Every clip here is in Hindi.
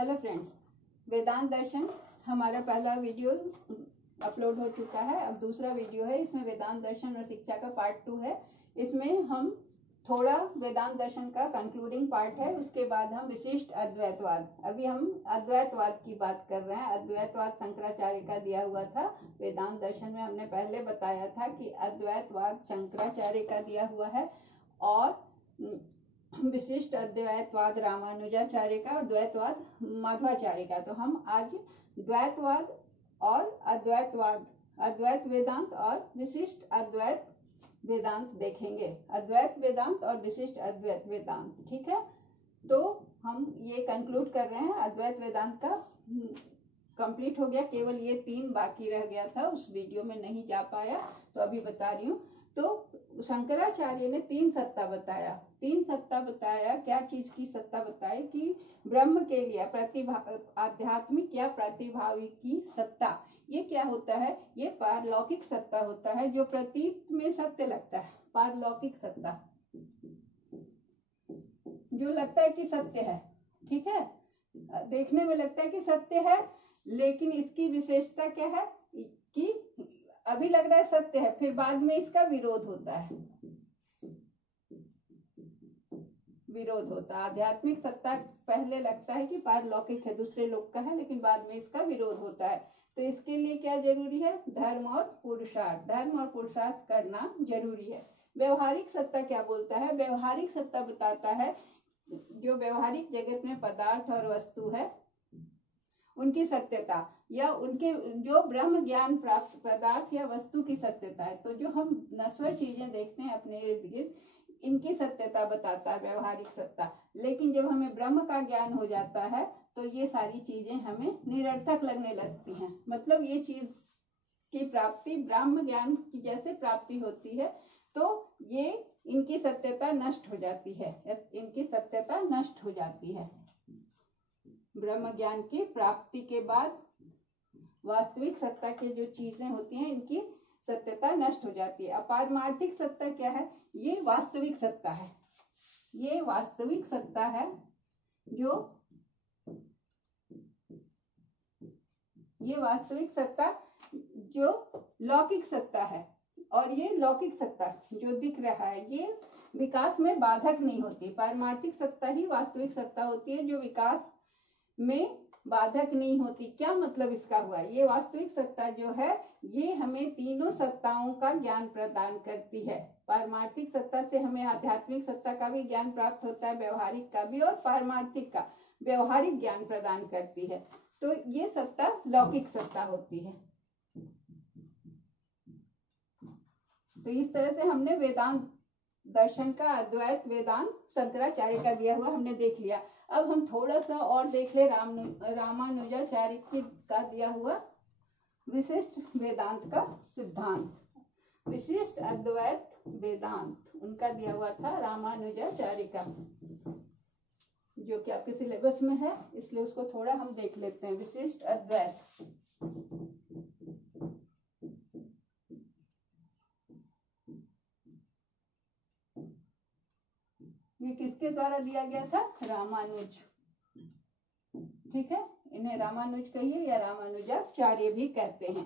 हेलो फ्रेंड्स, वेदांत दर्शन हमारा पहला वीडियो अपलोड हो चुका है। अब दूसरा वीडियो है, इसमें वेदांत दर्शन और शिक्षा का पार्ट 2 है। इसमें हम थोड़ा वेदांत दर्शन का कंक्लूडिंग पार्ट है, उसके बाद हम विशिष्ट अद्वैतवाद, अभी हम अद्वैतवाद की बात कर रहे हैं। अद्वैतवाद शंकराचार्य का दिया हुआ था। वेदांत दर्शन में हमने पहले बताया था कि अद्वैतवाद शंकराचार्य का दिया हुआ है और विशिष्ट अद्वैतवाद रामानुजाचार्य का और द्वैतवाद माधवाचार्य का। तो हम आज द्वैतवाद और अद्वैतवाद, अद्वैत वेदांत और विशिष्ट अद्वैत वेदांत देखेंगे। अद्वैत वेदांत और विशिष्ट अद्वैत वेदांत, ठीक है। तो हम ये कंक्लूड कर रहे हैं। अद्वैत वेदांत का कंप्लीट हो गया, केवल ये 3 बाकी रह गया था, उस वीडियो में नहीं जा पाया, तो अभी बता रही हूँ। तो शंकराचार्य ने 3 सत्ता बताया। 3 सत्ता बताया, क्या चीज की सत्ता बताई? कि ब्रह्म के लिए आध्यात्मिक या प्रतिभावी की सत्ता। ये क्या होता है? ये पारलौकिक सत्ता होता है, जो प्रतीत में सत्य लगता है। पारलौकिक सत्ता जो लगता है कि सत्य है, ठीक है, देखने में लगता है कि सत्य है, लेकिन इसकी विशेषता क्या है कि अभी लग रहा है सत्य है, फिर बाद में इसका विरोध होता है। विरोध होता है। आध्यात्मिक सत्ता पहले लगता है कि पारलौकिक है, दूसरे लोग का है, लेकिन बाद में इसका विरोध होता है। तो इसके लिए क्या जरूरी है? धर्म और पुरुषार्थ। धर्म और पुरुषार्थ करना जरूरी है। व्यवहारिक सत्ता क्या बोलता है? व्यवहारिक सत्ता बताता है जो व्यवहारिक जगत में पदार्थ और वस्तु है, उनकी सत्यता, या उनके जो ब्रह्म ज्ञान प्राप्त पदार्थ या वस्तु की सत्यता है। तो जो हम नश्वर चीजें देखते हैं अपने इर्द गिर्द, इनकी सत्यता बताता है व्यवहारिक सत्ता। लेकिन जब हमें ब्रह्म का ज्ञान हो जाता है तो ये सारी चीजें हमें निरर्थक लगने लगती हैं। मतलब ये चीज की प्राप्ति ब्रह्म ज्ञान की जैसे प्राप्ति होती है, तो ये इनकी सत्यता नष्ट हो जाती है। इनकी सत्यता नष्ट हो जाती है। ब्रह्म ज्ञान की प्राप्ति के बाद वास्तविक सत्ता की जो चीजें होती हैं, इनकी सत्यता नष्ट हो जाती है। अपारमार्थिक सत्ता क्या है? ये वास्तविक सत्ता है। ये वास्तविक सत्ता है ये वास्तविक सत्ता जो लौकिक सत्ता है। और ये लौकिक सत्ता जो दिख रहा है, ये विकास में बाधक नहीं होती। पारमार्थिक सत्ता ही वास्तविक सत्ता होती है, जो विकास में बाधक नहीं होती। क्या मतलब इसका हुआ? ये वास्तविक सत्ता जो है, ये हमें तीनों सत्ताओं का ज्ञान प्रदान करती है। पारमार्थिक सत्ता से हमें आध्यात्मिक सत्ता का भी ज्ञान प्राप्त होता है, व्यवहारिक का भी, और पारमार्थिक का व्यवहारिक ज्ञान प्रदान करती है। तो ये सत्ता लौकिक सत्ता होती है। तो इस तरह से हमने वेदांत दर्शन का अद्वैत वेदांत शंकराचार्य का दिया हुआ हमने देख लिया। अब हम थोड़ा सा और देख ले रामानुजाचार्य का दिया हुआ विशिष्ट वेदांत का सिद्धांत। विशिष्ट अद्वैत वेदांत उनका दिया हुआ था रामानुजाचार्य का, जो कि आपके सिलेबस में है, इसलिए उसको थोड़ा हम देख लेते हैं। विशिष्ट अद्वैत ये किसके द्वारा दिया गया था? रामानुज, ठीक है। इन्हें रामानुज कहिए या रामानुजाचार्य भी कहते हैं।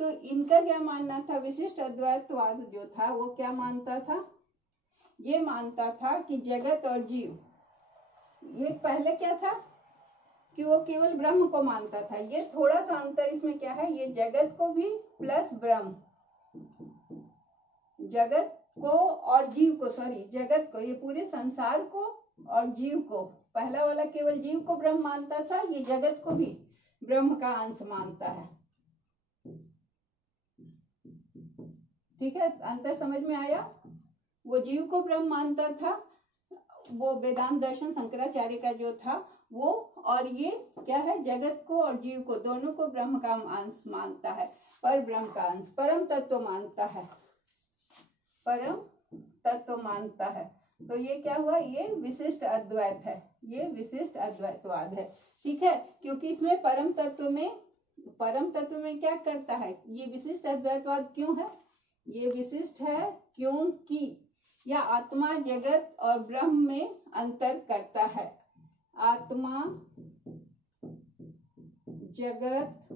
तो इनका क्या मानना था? विशिष्ट अद्वैतवाद जो था वो क्या मानता था? ये मानता था कि जगत और जीव, ये पहले क्या था कि वो केवल ब्रह्म को मानता था। ये थोड़ा सा अंतर इसमें क्या है, ये जगत को भी प्लस ब्रह्म, जगत को और जीव को, सॉरी जगत को, ये पूरे संसार को और जीव को, पहला वाला केवल जीव को ब्रह्म मानता था, ये जगत को भी ब्रह्म का अंश मानता है। ठीक है, अंतर समझ में आया? वो जीव को ब्रह्म मानता था, वो वेदांत दर्शन शंकराचार्य का जो था वो, और ये क्या है, जगत को और जीव को दोनों को ब्रह्म का अंश मानता है, पर ब्रह्म का अंश, परम तत्व मानता है, परम तत्व मानता है। तो ये क्या हुआ? ये विशिष्ट अद्वैत है, ये विशिष्ट अद्वैतवाद है, ठीक है। क्योंकि इसमें परम तत्व में क्या करता है? ये विशिष्ट अद्वैतवाद क्यों है? ये विशिष्ट है क्योंकि यह आत्मा, जगत और ब्रह्म में अंतर करता है। आत्मा जगत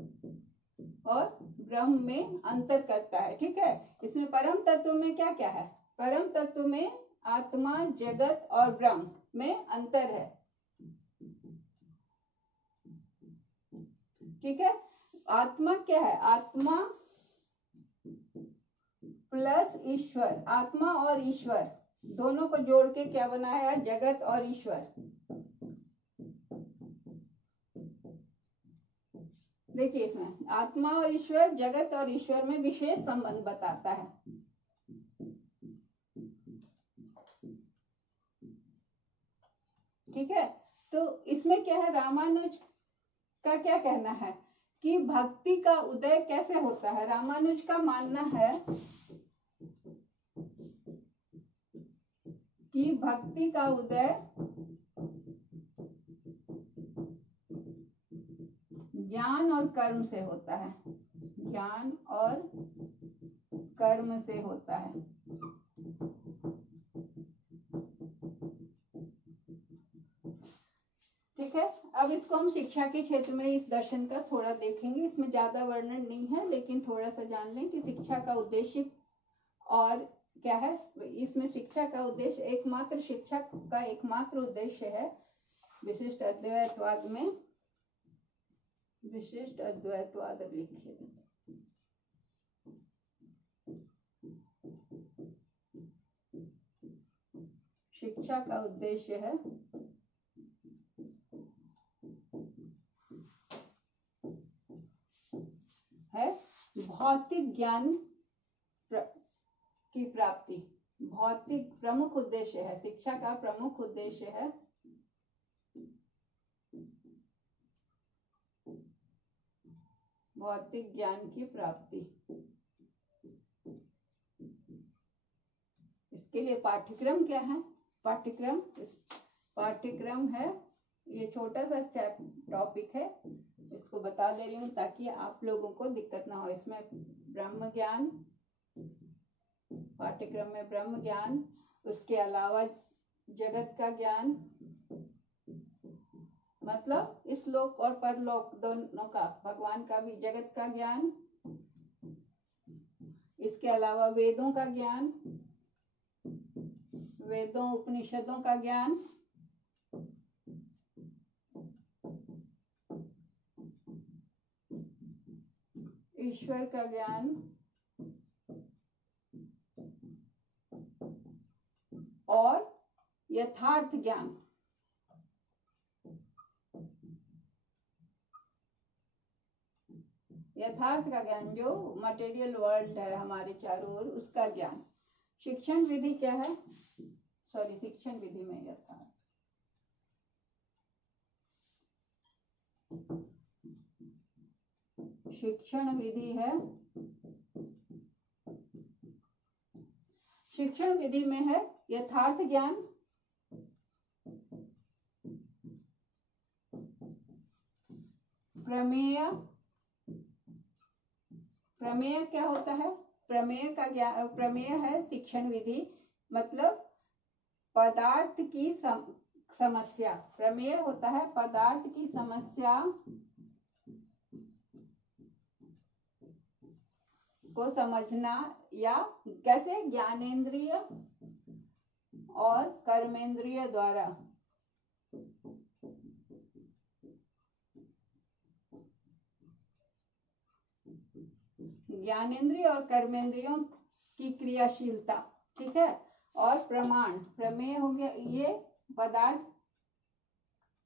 और ब्रह्म में अंतर करता है। ठीक है, इसमें परम तत्व में क्या क्या है? परम तत्व में आत्मा, जगत और ब्रह्म में अंतर है। ठीक है, आत्मा क्या है? आत्मा प्लस ईश्वर, आत्मा और ईश्वर दोनों को जोड़ के क्या बनाया? जगत और ईश्वर। देखिए, इसमें आत्मा और ईश्वर, जगत और ईश्वर में विशेष संबंध बताता है। ठीक है, तो इसमें क्या है? रामानुज का क्या कहना है कि भक्ति का उदय कैसे होता है? रामानुज का मानना है कि भक्ति का उदय ज्ञान और कर्म से होता है। ज्ञान और कर्म से होता है। ठीक है, अब इसको हम शिक्षा के क्षेत्र में इस दर्शन का थोड़ा देखेंगे। इसमें ज्यादा वर्णन नहीं है, लेकिन थोड़ा सा जान लें कि शिक्षा का उद्देश्य और क्या है। इसमें शिक्षा का उद्देश्य, एकमात्र शिक्षा का एकमात्र उद्देश्य है विशिष्ट अद्वैतवाद में, विशिष्ट अद्वैतवाद लिखिए। शिक्षा का उद्देश्य है भौतिक ज्ञान की प्राप्ति। भौतिक प्रमुख उद्देश्य है, शिक्षा का प्रमुख उद्देश्य है भौतिक ज्ञान की प्राप्ति। इसके लिए पाठ्यक्रम क्या है? पाठ्यक्रम है, ये छोटा सा टॉपिक है, इसको बता दे रही हूँ ताकि आप लोगों को दिक्कत ना हो। इसमें ब्रह्म ज्ञान, पाठ्यक्रम में ब्रह्म ज्ञान, उसके अलावा जगत का ज्ञान, मतलब इस लोक और परलोक दोनों का, भगवान का भी, जगत का ज्ञान, इसके अलावा वेदों का ज्ञान, वेदों उपनिषदों का ज्ञान, ईश्वर का ज्ञान और यथार्थ ज्ञान। यथार्थ का ज्ञान जो मटेरियल वर्ल्ड है हमारे चारों ओर, उसका ज्ञान। शिक्षण विधि क्या है? शिक्षण विधि में यथार्थ, शिक्षण विधि है, शिक्षण विधि में है यथार्थ ज्ञान, प्रमेय। प्रमेय क्या होता है? प्रमेय का ज्ञान, प्रमेय है शिक्षण विधि, मतलब पदार्थ की समस्या। प्रमेय होता है पदार्थ की समस्या को समझना, या कैसे? ज्ञानेंद्रिय और कर्मेंद्रिय द्वारा। ज्ञानेंद्रिय और कर्मेंद्रियों की क्रियाशीलता। ठीक है, और प्रमाण। प्रमेय हो गया ये पदार्थ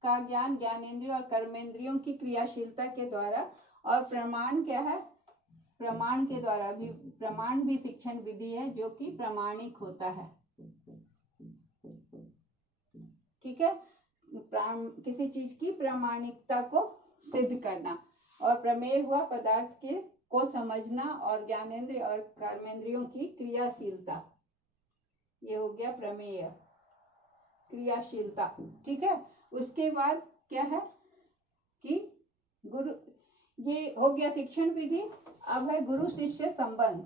का ज्ञान ज्ञानेंद्रिय और कर्मेंद्रियों की क्रियाशीलता के द्वारा, और प्रमाण क्या है? प्रमाण के द्वारा भी। प्रमाण भी शिक्षण विधि है जो कि प्रामाणिक होता है। ठीक है, किसी चीज की प्रामाणिकता को सिद्ध करना। और प्रमेय हुआ पदार्थ के को समझना, और ज्ञानेंद्रिय और कर्मेंद्रियों की क्रियाशीलता, ये हो गया प्रमेय, क्रियाशीलता। ठीक है, उसके बाद क्या है कि गुरु, ये हो गया शिक्षण विधि। अब है गुरु शिष्य संबंध।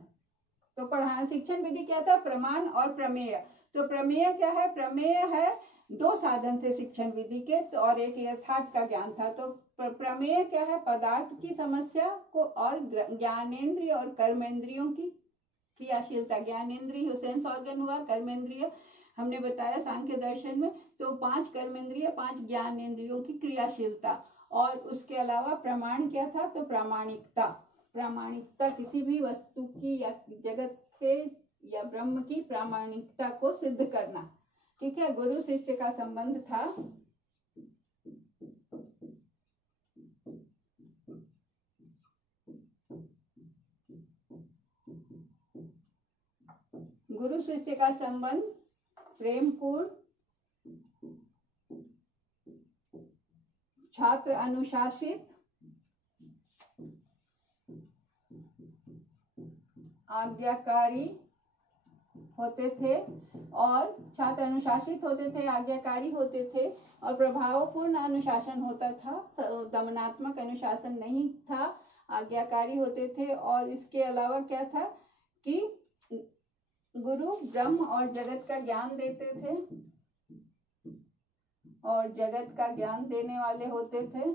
तो पढ़ा, शिक्षण विधि क्या था? प्रमाण और प्रमेय। तो प्रमेय क्या है? प्रमेय है दो साधन थे शिक्षण विधि के, तो और एक यथार्थ का ज्ञान था। तो प्रमेय क्या है? पदार्थ की समस्या को और ज्ञानेंद्रिय और कर्मेंद्रियों की क्रियाशीलता। ज्ञानेंद्रिय सेंस ऑर्गन हुआ, कर्मेंद्रिय हमने बताया सांख्य दर्शन में, तो 5 कर्मेंद्रिय 5 ज्ञानेंद्रियों की क्रियाशीलता। और उसके अलावा प्रमाण क्या था? तो प्रामाणिकता। प्रामाणिकता किसी भी वस्तु की या जगत के या ब्रह्म की प्रामाणिकता को सिद्ध करना। ठीक है। गुरु शिष्य का संबंध था गुरु शिष्य का संबंध प्रेमपूर्ण, छात्र अनुशासित, आज्ञाकारी होते थे, और छात्र अनुशासित होते थे, आज्ञाकारी होते थे, और प्रभावपूर्ण अनुशासन होता था, दमनात्मक अनुशासन नहीं था, आज्ञाकारी होते थे। और इसके अलावा क्या था कि गुरु ब्रह्म और जगत का ज्ञान देते थे और जगत का ज्ञान देने वाले होते थे।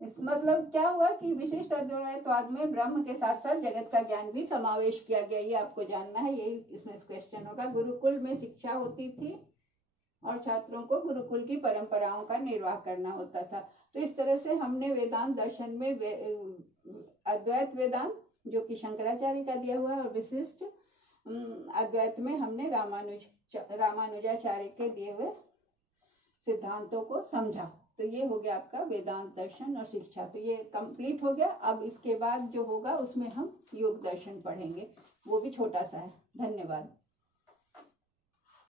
इस मतलब क्या हुआ कि विशिष्ट अद्वैतवाद में ब्रह्म के साथ साथ जगत का ज्ञान भी समावेश किया गया। ये आपको जानना है, यही इसमें क्वेश्चन होगा। गुरुकुल में शिक्षा होती थी और छात्रों को गुरुकुल की परंपराओं का निर्वाह करना होता था। तो इस तरह से हमने वेदांत दर्शन में अद्वैत वेदांत जो कि शंकराचार्य का दिया हुआ है, और विशिष्ट अद्वैत में हमने रामानुजाचार्य के दिए हुए सिद्धांतों को समझा। तो ये हो गया आपका वेदांत दर्शन और शिक्षा। तो ये कंप्लीट हो गया। अब इसके बाद जो होगा उसमें हम योग दर्शन पढ़ेंगे, वो भी छोटा सा है। धन्यवाद।